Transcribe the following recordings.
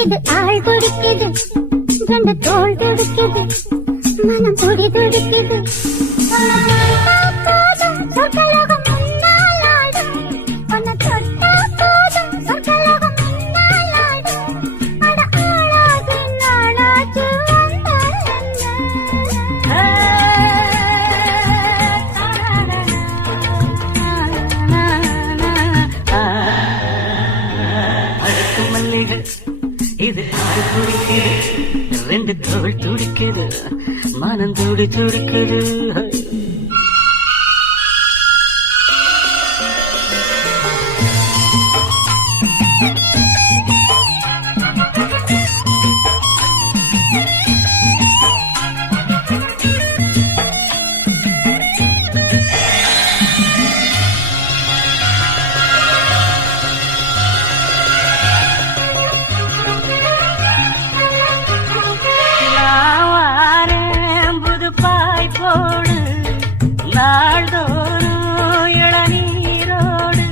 இது ஆள் குடிக்குது, ரெண்டு தோல் துடிக்குது, மனம் துடி துடிக்குது. சொற்கலகம் முன்னால் ஆடும், உன்னை தொட்டா போதும் சொற்கலகம் முன்னால் ஆடும். அட ஆளாகி நாளாச்சு மல்லிகை இது ஆடு துடிக்குது, ரெண்டு தோல் துடிக்குது, மனம் துடி துடிக்குது. நாள்தோறும் இளநீரோடு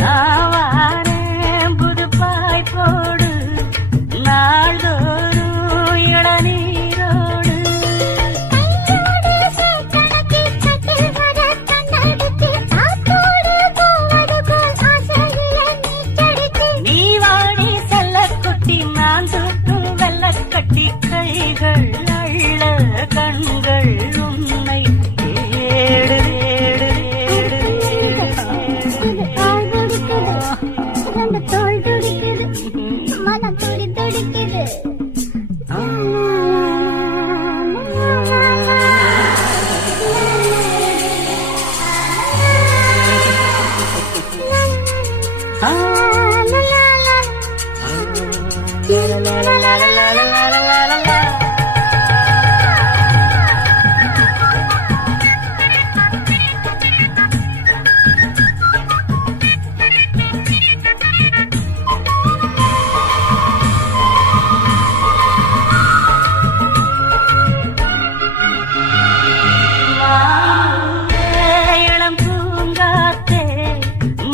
நாவாரேன் புதுப்பாய் போடு, நாள்தோறும் இளநீரோடு. நீ வாடி செல்லக்குட்டி, நான் தூக்கும் வெள்ளக்கட்டி, கைகள் அள்ள கண்கள் உன்னை மனம் துடி துடிக்குது.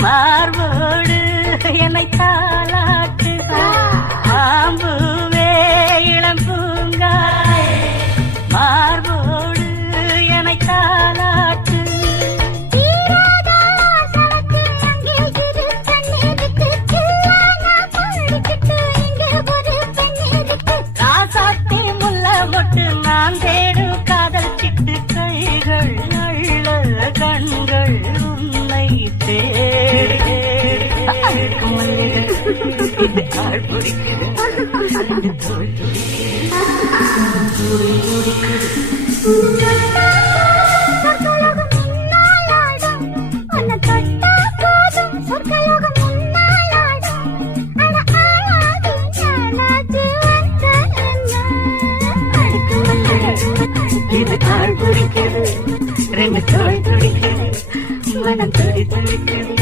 மார்போடு என்னை தாலாட்டு, மாம்பூவே இளம் பூங்காற்றே, மார்போடு என்னை தாலாட்டு. காசாத்தி முல்ல மொட்டு, நான் தேடும் காதல் சிட்டு, கைகள் அள்ள கண்கள் உன்னை தேடி. இது ஆள் பிடிக்குது, தோல் துடிக்குது, துடி துடிக்குது. சொற்கலகம் முன்னால் ஆடும், உன்னை தொட்டா போதும் சொற்கலகம் முன்னால் ஆடும். அட ஆளாகி நானாச்சு இது ஆள் பிடிக்குது, ரெண்டு தோல் துடிக்குது, மனம் துடி துடிக்குது.